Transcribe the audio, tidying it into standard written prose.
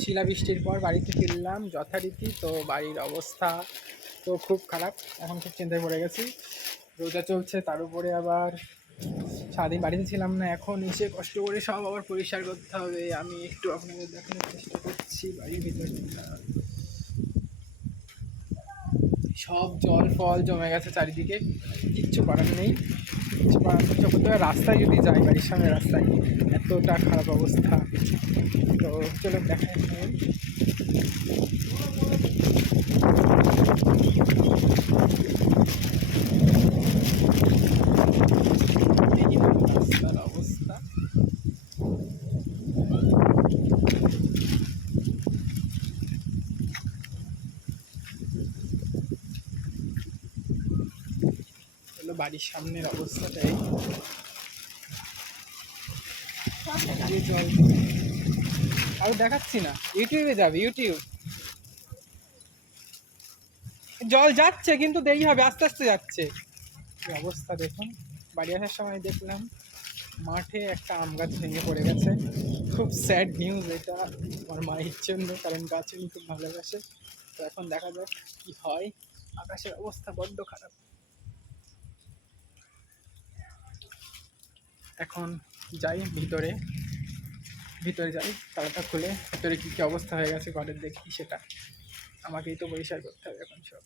শিলাবৃষ্টির পর বাড়িতে ফিরলাম যথারীতি। তো বাড়ির অবস্থা তো খুব খারাপ, এখন খুব চিন্তায় পড়ে গেছি। রোজা চলছে, তার উপরে আবার সারাদিন বাড়িতে ছিলাম না, এখন এসে কষ্ট করে সব আবার পরিষ্কার করতে হবে। আমি একটু আপনাদের দেখানোর চেষ্টা করছি বাড়ির ভিতরে সব জল ফল জমে গেছে চারিদিকে, কিচ্ছু করার নেই। কিছু করার নেই, চোখে রাস্তায় যদি যাই, বাড়ির সামনে রাস্তায় এতটা খারাপ অবস্থা। তো চলো দেখা রাস্তার অবস্থা। হলো বাড়ির সামনের অবস্থাটাই, জল আর দেখাচ্ছি না, ইউটিউবে যাবে, ইউটিউব জল যাচ্ছে কিন্তু দেরি হবে, আস্তে আস্তে যাচ্ছে। কি অবস্থা দেখুন। বাড়ি আসার সময় দেখলাম মাঠে একটা আম গাছ ভেঙে পড়ে গেছে। খুব স্যাড নিউজ এটা আমার মায়ের জন্য, কারণ গাছ উনি খুব ভালোবাসে। তো এখন দেখা যাক কি হয়। আকাশের অবস্থা বড্ড খারাপ। এখন যাই ভিতরে, ভিতরে যাই, তালাটা খুলে ভিতরে কী কী অবস্থা হয়ে গেছে ঘরের দেখি, সেটা আমাকেই তো পরিষ্কার করতে হবে এখন সব।